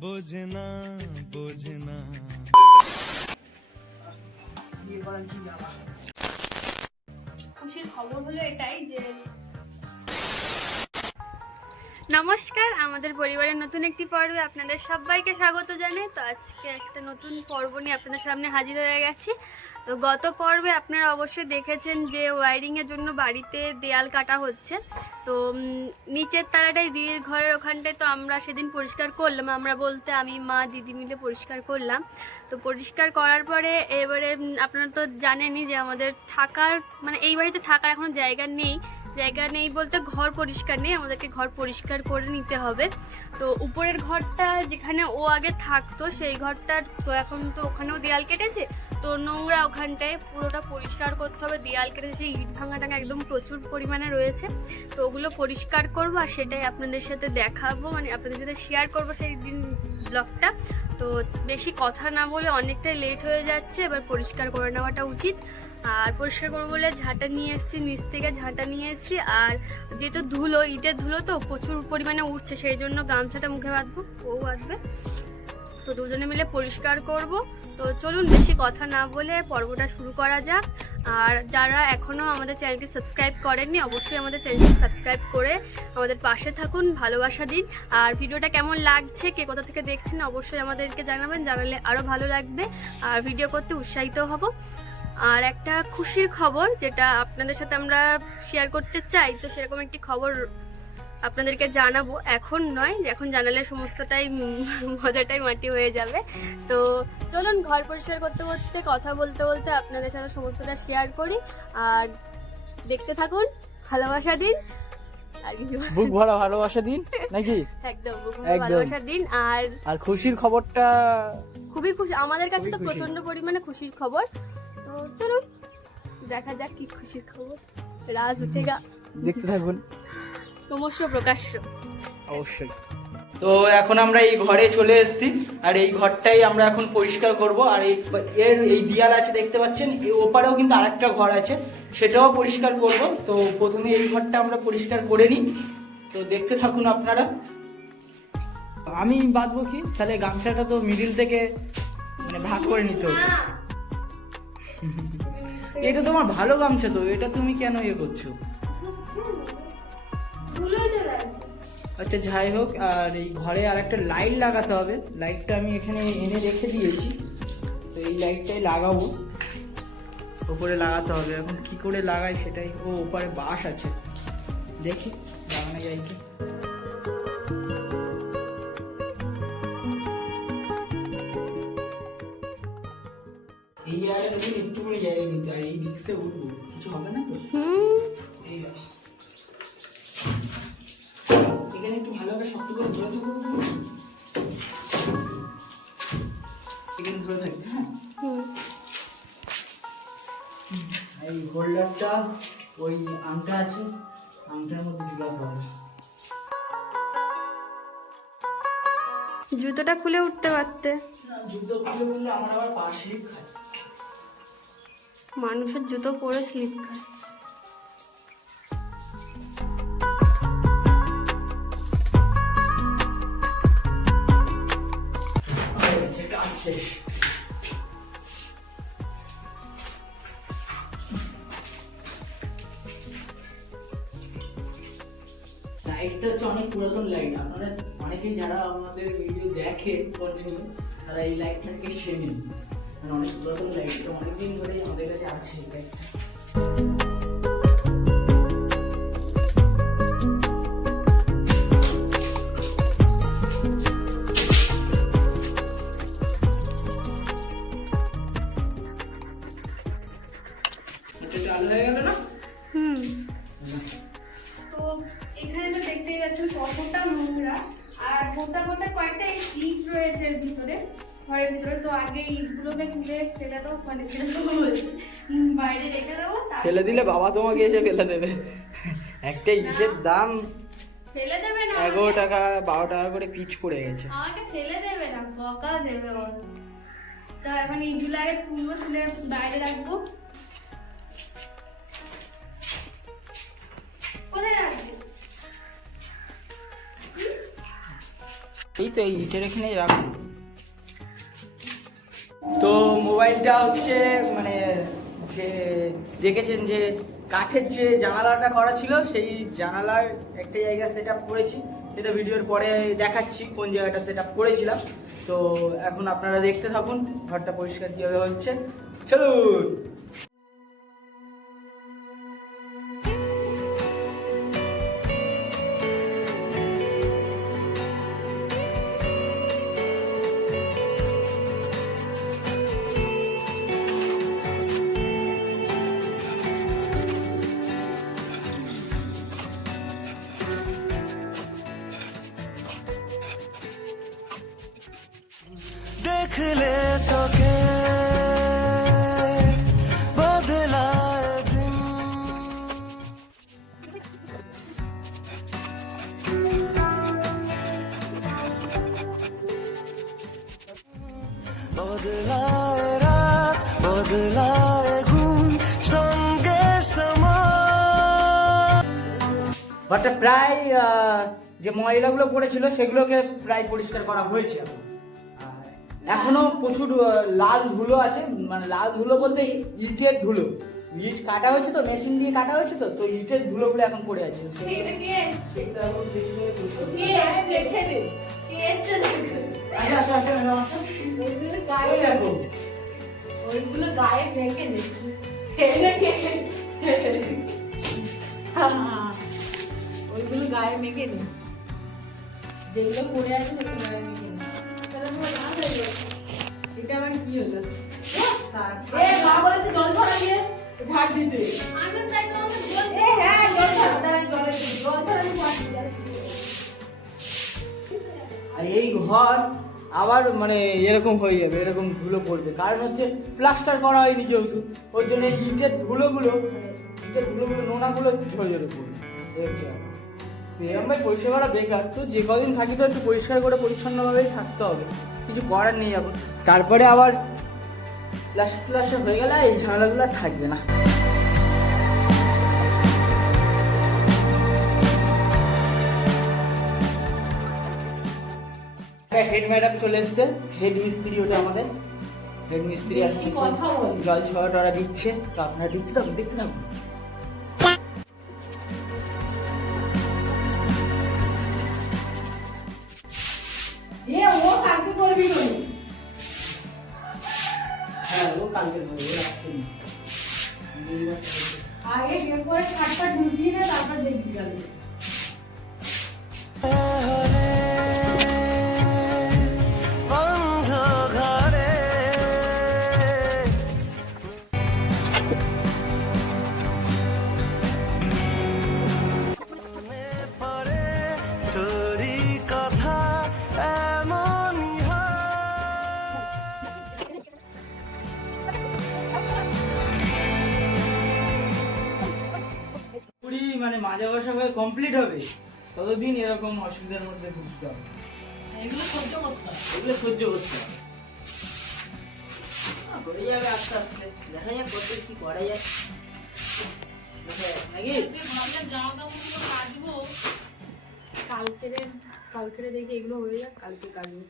বোঝে না বোঝে না নমস্কার, আমাদের পরিবারের নতুন একটি পর্বে আপনাদের সবাইকে স্বাগত জানাই। তো আজকে একটা নতুন পর্ব নিয়ে আপনাদের সামনে হাজির হয়ে গেছি। তো গত পর্বে আপনারা অবশ্যই দেখেছেন যে ওয়ারিংয়ের জন্য বাড়িতে দেয়াল কাটা হচ্ছে। তো নিচের তালাটাই দিদির ঘরের ওখানটায় তো আমরা সেদিন পরিষ্কার করলাম। আমরা বলতে আমি, মা, দিদি মিলে পরিষ্কার করলাম। তো পরিষ্কার করার পরে এবারে আপনারা তো জানেনই যে আমাদের থাকার মানে এই বাড়িতে থাকার এখনও জায়গা নেই। জায়গা নেই বলতে ঘর পরিষ্কার নেই, আমাদেরকে ঘর পরিষ্কার করে নিতে হবে। তো উপরের ঘরটা যেখানে ও আগে থাকতো, সেই ঘরটা তো এখন তো ওখানেও দেয়াল কেটেছে। তো নোংরা ওখানটায় পুরোটা পরিষ্কার করতে হবে, দেয়াল কেটেছে, সেই ইট ভাঙা টাঙা একদম প্রচুর পরিমাণে রয়েছে। তো ওগুলো পরিষ্কার করব আর সেটাই আপনাদের সাথে দেখাবো মানে আপনাদের সাথে শেয়ার করব সেই দিন ব্লগটা তো বেশি কথা না বলে অনেকটাই লেট হয়ে যাচ্ছে, এবার পরিষ্কার করে নেওয়াটা উচিত। আর পরিষ্কার করব বলে ঝাঁটা নিয়ে এসেছি, নিচ থেকে ঝাঁটা নিয়ে এসেছি। আর যেহেতু ধুলো, ইটের ধুলো তো প্রচুর পরিমাণে উঠছে, সেই জন্য গামছাটা মুখে বাঁধবো, ও বাঁধবে। তো দুজনে মিলে পরিষ্কার করব। তো চলুন বেশি কথা না বলে পর্বটা শুরু করা যাক। আর যারা এখনও আমাদের চ্যানেলটি সাবস্ক্রাইব করেননি, অবশ্যই আমাদের চ্যানেলটি সাবস্ক্রাইব করে আমাদের পাশে থাকুন, ভালোবাসা দিন। আর ভিডিওটা কেমন লাগছে, কে কোথা থেকে দেখছেন, অবশ্যই আমাদেরকে জানাবেন, জানালে আরও ভালো লাগবে। আর ভিডিও করতে উৎসাহিত হব। আর একটা খুশির খবর, যেটা আপনাদের সাথে আমরা শেয়ার করতে চাই, তো সেরকম একটি খবর আপনাদেরকে জানাব। এখন নয় এখন জানালে সমস্তটাই মজাটাই মাটি হয়ে যাবে। তো চলুন ঘর পরিষ্কার করতে করতে কথা বলতে বলতে আপনাদের সাথে সমস্তটা শেয়ার করি। আর দেখতে থাকুন ভালোবাসা দিন। আর কিছু বুক ভরা ভালোবাসা দিন নাকি? একদম একদম। ভালোবাসা দিন। আর আর খুশির খবরটা খুবই খুশি আমাদের কাছে তো প্রচণ্ড পরিমাণে খুশির খবর। তো চলুন দেখা যাক কি খুশির খবর। রাজ উঠেগা দেখতে থাকুন। ক্রমশ প্রকাশ্য অবশ্যই। তো এখন আমরা এই ঘরে চলে এসেছি আর এই ঘরটাই আমরা এখন পরিষ্কার করব। আর এই এর এই দিয়াল আছে দেখতে পাচ্ছেন? এই ওপারেও কিন্তু আরেকটা ঘর আছে সেটাও পরিষ্কার করব। তো প্রথমে এই ঘরটা আমরা পরিষ্কার করে নিই। তো দেখতে থাকুন আপনারা। আমি বাঁধবো কি? তাহলে গামছাটা তো মিডিল থেকে মানে ভাগ করে নিতে হবে। এটা তোমার ভালো গামছা তো এটা তুমি কেন ইয়ে করছ? আচ্ছা যাই হোক, আর এই ঘরে আর একটা লাইট লাগাতে হবে। লাইটটা আমি এখানে এনে রেখে দিয়েছি। তো এই লাইটটাই লাগাবো। ওপরে লাগাতে হবে। এখন কি করে লাগাই সেটাই? ও, ওপারে বাঁশ আছে। দেখি, লাগানো যায় কি? এই হোল্ডারটা ওই আংটা আছে আংটার মধ্যে ঝুলাতে হবে। জুতোটা খুলে উঠতে পারতে। জুতো খুলে উঠলে আমার আবার পা স্লিপ খায় মানুষের জুতো পরে স্লিপ খায়। লাইটটা হচ্ছে অনেক পুরাতন লাইট আপনারা অনেকেই যারা আমাদের ভিডিও দেখে কন্টিনিউ তারা এই লাইটটাকে চেনেন মানে অনেক পুরাতন লাইট এটা অনেকদিন ধরেই আমাদের কাছে আছে লাইটটা এটা চালু হয়ে গেল না? হুম। তো এখানে তো দেখতেই পাচ্ছেন কতটা নোংরা। আর গোটা গোটা কয়েকটা ইট রয়েছে এর ভিতরে ঘরের ভিতরে। তো আগে ইটগুলোকে তুলে ফেলে দাও মানে ফেলে দেবো বাইরে রেখে দেবো ফেলে দিলে বাবা তোমাকে এসে ফেলে দেবে। একটা ইটের দাম। ফেলে দেবে না এগারো টাকা বারো টাকা করে পিচ পড়ে গেছে। আমাকে ফেলে দেবে না বকা দেবে তো এখন ইটগুলো আগে তুলবো তুলে বাইরে রাখব। এই তো এই ইটের এখানেই রাখুন তো মোবাইলটা হচ্ছে মানে যে দেখেছেন যে কাঠের যে জানালাটা করা ছিল, সেই জানালার একটা জায়গা সেট আপ করেছি। সেটা ভিডিওর পরে দেখাচ্ছি কোন জায়গাটা সেট আপ করেছিলাম। তো এখন আপনারা দেখতে থাকুন, ঘরটা পরিষ্কার কীভাবে হচ্ছে। চলুন! ঘরটা প্রায় যে ময়লাগুলো পড়েছিল সেগুলোকে প্রায় পরিষ্কার করা হয়েছে এখন। প্রচুর লাল ধুলো আছে মানে লাল ধুলো বলতে ইটের ধুলো। ইট কাটা হয়েছে তো মেশিন দিয়ে কাটা হয়েছে তো তো ইটের ধুলোগুলো এখন পড়ে আছে। আসো। ওই দেখো। ওইগুলো গায়ে মেখে নিচ্ছি ওইগুলো গায়ে মেখে নি। যেগুলো পড়ে আছে সেগুলো গায়ে মেখে নি। তাহলে আমার হয়ে গেল। এটা আবার কি হলো? এ মা বলেছে জল ছড়া দিয়ে ঝাড় দিতে। আমিও তাই তোমাকে বলছি হ্যাঁ জল জলে জল আর এই ঘর আবার মানে এরকম হয়ে যাবে এরকম ধুলো পড়বে। কারণ হচ্ছে প্লাস্টার করা হয়নি যেহেতু। ওর জন্য ইটের ধুলোগুলো মানে ইটের ধুলোগুলো নোনাগুলো ঝরে ঝরে পড়বে ভাই পরিষ্কার করা বেকার। তো যে কদিন থাকি তো একটু পরিষ্কার করে পরিচ্ছন্নভাবেই থাকতে হবে। কিছু করার নেই এখন। তারপরে আবার প্লাস্টার প্লাস্টার হয়ে গেলে এই ঝামেলাগুলো থাকবে না। হেড ম্যাডাম চলে এসছে হেড মিস্ত্রি ওটা আমাদের। হেড মিস্ত্রি আসছে। জল ছড়া টড়া দিচ্ছে তো আপনারা দেখতে থাকুন দেখতে থাকুন। আগে বিয়ে করে খাটটা ঢুকিয়ে নে তারপর দেখবি কালকে। মানে মাজা বসা হয়ে কমপ্লিট হবে ততদিন এরকম অসুবিধার মধ্যে ভুগতে হবে। এগুলো সহ্য করতে এগুলো সহ্য করতে হবে। হয়ে যাবে আস্তে আস্তে। দেখা যাক কত কি করা যায়। নাকি? কালকে কালকে দেখি এগুলো হয়ে যাক কালকে কাটবো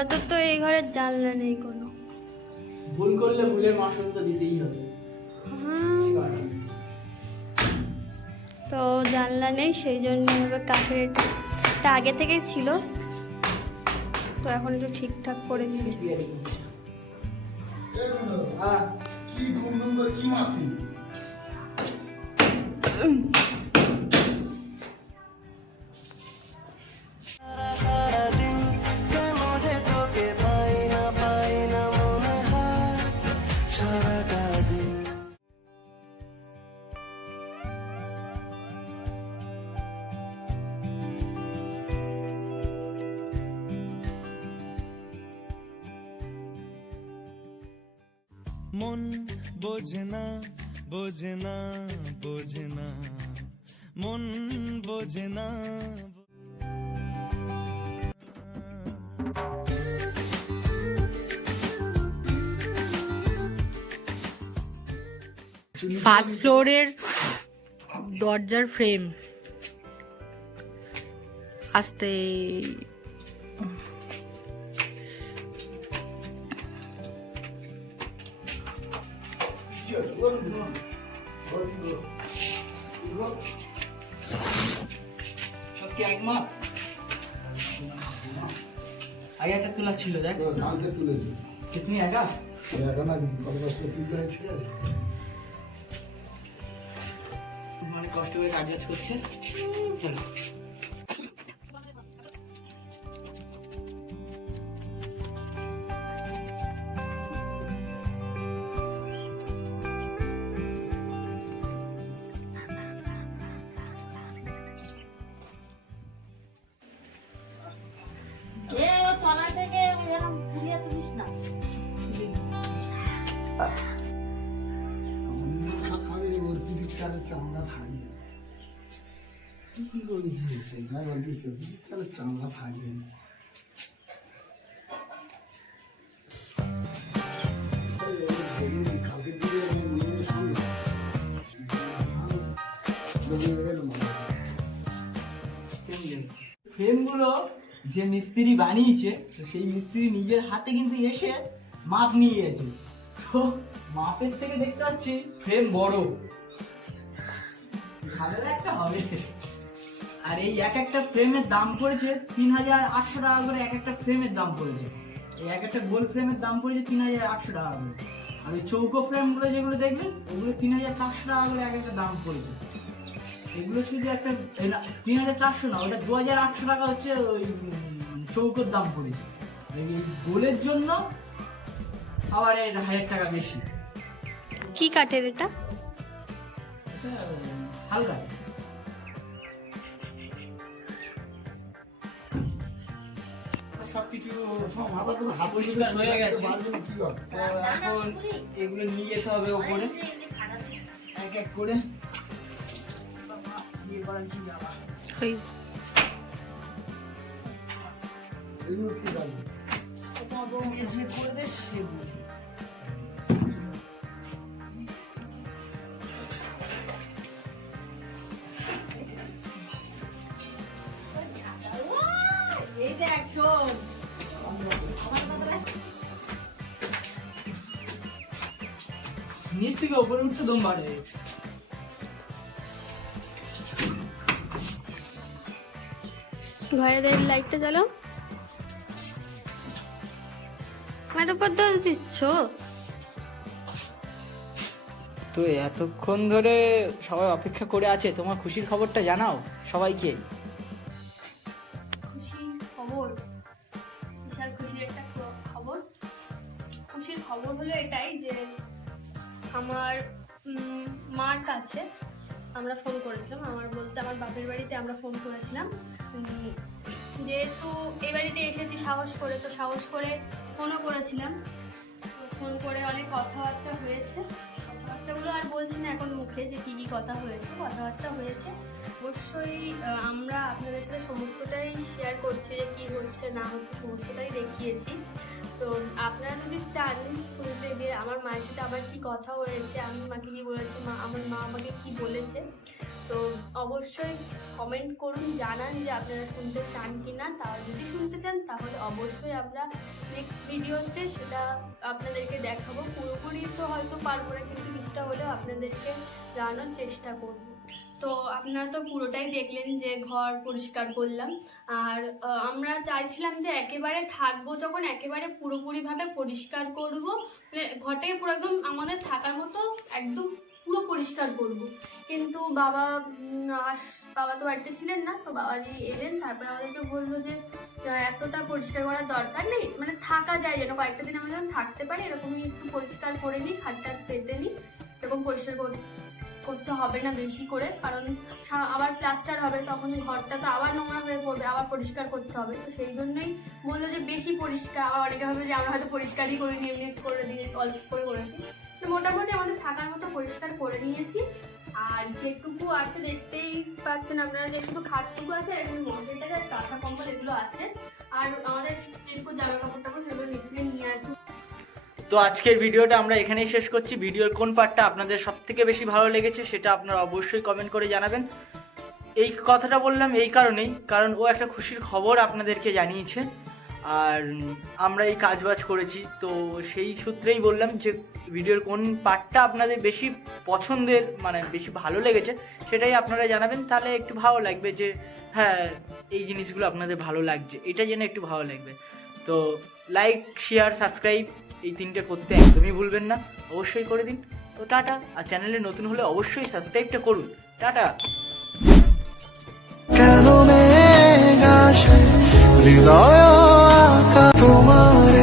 আপাতত এই ঘরের জানলা নেই কোনো। ভুল করলে ভুলের মাসুল তো দিতেই হবে? তো জানলা নেই সেই জন্য এবার কাঠের এটা আগে থেকেই ছিল। তো এখন একটু ঠিকঠাক করে দিয়েছি কি করে কি মন বোঝে না বোঝে না বোঝে না মন বোঝে না ফার্স্ট ফ্লোরের দরজার ফ্রেম আস্তে সব কি এক মাপ তোলা ছিল, দেখ। কালকে তুলেছি তুমি একা? এখন আর কত কষ্ট তুলতে ঠিক আছে মানে কষ্ট করে কাজ করছে? চলো। না চামড়া থাকবে কি বলতিস তো পিঠির চালের চামড়া থাকবে না। ফ্রেমগুলো যে মিস্ত্রি বানিয়েছে, তো সেই মিস্ত্রি নিজের হাতে কিন্তু এসে মাপ নিয়ে তো মাপের থেকে দেখতে পাচ্ছি ফ্রেম বড়। একটা হবে? আর এই এক একটা ফ্রেমের দাম পড়েছে তিন হাজার আটশো টাকা করে, এক একটা ফ্রেমের দাম পড়েছে। এই এক একটা গোল ফ্রেমের দাম পড়েছে তিন হাজার আটশো টাকা করে। আর ওই চৌকো ফ্রেমগুলো যেগুলো দেখলেন, ওগুলো তিন হাজার চারশো টাকা করে এক একটা দাম পড়েছে। এগুলো শুধু একটা তিন হাজার চারশো না ওটা দু হাজার আটশো টাকা হচ্ছে ওই চৌকোর দাম পড়েছে এই গোলের জন্য আবার এর হাজার টাকা বেশি। কি কাঠের এটা? এটা শাল সবকিছু হাত পরিষ্কার হয়ে গেছে। এখন এগুলো নিয়ে যেতে হবে ওপরে। এক এক করে। বিয়ে করার কি জ্বালা। এগুলো কি রাখবে যে যে করে দে সে বুঝবে। এই দেখ শোন নিচ থেকে ওপরে উঠতে দম হয়ে গেছে। ঘরের লাইটটা জ্বালাও। আমার উপর দোষ দিচ্ছ? তো এতক্ষণ ধরে সবাই অপেক্ষা করে আছে তোমার খুশির খবরটা জানাও সবাইকে। খুশি খবর? বিশাল খুশির একটা খবর? খুশির খবর হলো এটাই যে আমার মার কাছে আমরা ফোন করেছিলাম। আমার বলতে আমার বাপের বাড়িতে আমরা ফোন করেছিলাম। যেহেতু এই বাড়িতে এসেছি সাহস করে, তো সাহস করে ফোনও করেছিলাম। ফোন করে অনেক কথাবার্তা হয়েছে। কথাবার্তাগুলো আর বলছি না এখন মুখে যে কী কী কথা হয়েছে, কথাবার্তা হয়েছে। অবশ্যই আমরা আপনাদের সাথে সমস্তটাই শেয়ার করছি যে কী হচ্ছে, না হচ্ছে, সমস্তটাই দেখিয়েছি। তো আপনারা যদি চান শুনতে যে আমার মায়ের সাথে আমার কি কথা হয়েছে, আমি মাকে কি বলেছি, মা, আমার মা আমাকে কি বলেছে, তো অবশ্যই কমেন্ট করুন, জানান যে আপনারা শুনতে চান কি না তা যদি শুনতে চান, তাহলে অবশ্যই আমরা নেক্সট ভিডিওতে সেটা আপনাদেরকে দেখাবো। পুরোপুরি তো হয়তো পারব না, কিন্তু কিছুটা হলেও আপনাদেরকে জানানোর চেষ্টা করব। তো আপনারা তো পুরোটাই দেখলেন যে ঘর পরিষ্কার করলাম। আর আমরা চাইছিলাম যে একেবারে থাকব যখন একেবারে পুরোপুরিভাবে পরিষ্কার করব। মানে ঘরটাকে পুরো একদম আমাদের থাকার মতো একদম পুরো পরিষ্কার করব। কিন্তু বাবা বাবা তো বাড়িতে ছিলেন না, তো বাবা নিয়ে এলেন। তারপরে আমাদেরকে বলল যে এতটা পরিষ্কার করার দরকার নেই। মানে থাকা যায় যেন কয়েকটা দিন আমরা থাকতে পারি, এরকমই একটু পরিষ্কার করে নিই খাটটা পেতে নিই এরকম পরিষ্কার করে করতে হবে না বেশি করে, কারণ আবার প্লাস্টার হবে, তখন ঘরটা তো আবার নোংরা হয়ে পড়বে, আবার পরিষ্কার করতে হবে। তো সেই জন্যই বলল যে বেশি পরিষ্কার, আবার অনেকে হবে যে আমরা হয়তো পরিষ্কারই করে নিয়ে এমনি করে দিয়ে অল্প করে করেছি। তো মোটামুটি আমাদের থাকার মতো পরিষ্কার করে নিয়েছি। আর যেটুকু আছে দেখতেই পাচ্ছেন আপনারা যে শুধু খাটটুকু আছে এখানে মশারিটাকে আর কাঁথা কম্বল এগুলো আছে। আর আমাদের যেটুকু জামা কাপড় টাপড় সেগুলো নিয়ে আসব তো আজকের ভিডিওটা আমরা এখানেই শেষ করছি। ভিডিওর কোন পার্টটা আপনাদের সব থেকে বেশি ভালো লেগেছে সেটা আপনারা অবশ্যই কমেন্ট করে জানাবেন। এই কথাটা বললাম এই কারণেই, কারণ ও একটা খুশির খবর আপনাদেরকে জানিয়েছে। আর আমরা এই কাজবাজ করেছি, তো সেই সূত্রেই বললাম যে ভিডিওর কোন পার্টটা আপনাদের বেশি পছন্দের মানে বেশি ভালো লেগেছে সেটাই আপনারা জানাবেন। তাহলে একটু ভালো লাগবে যে হ্যাঁ এই জিনিসগুলো আপনাদের ভালো লাগছে, এটা জেনে একটু ভালো লাগবে। তো লাইক শেয়ার সাবস্ক্রাইব এই তিনটে করতে একদমই ভুলবেন না। অবশ্যই করে দিন। তো টাটা। আর চ্যানেলে নতুন হলে অবশ্যই সাবস্ক্রাইবটা করুন। টাটা। কেন হৃদয় তোমার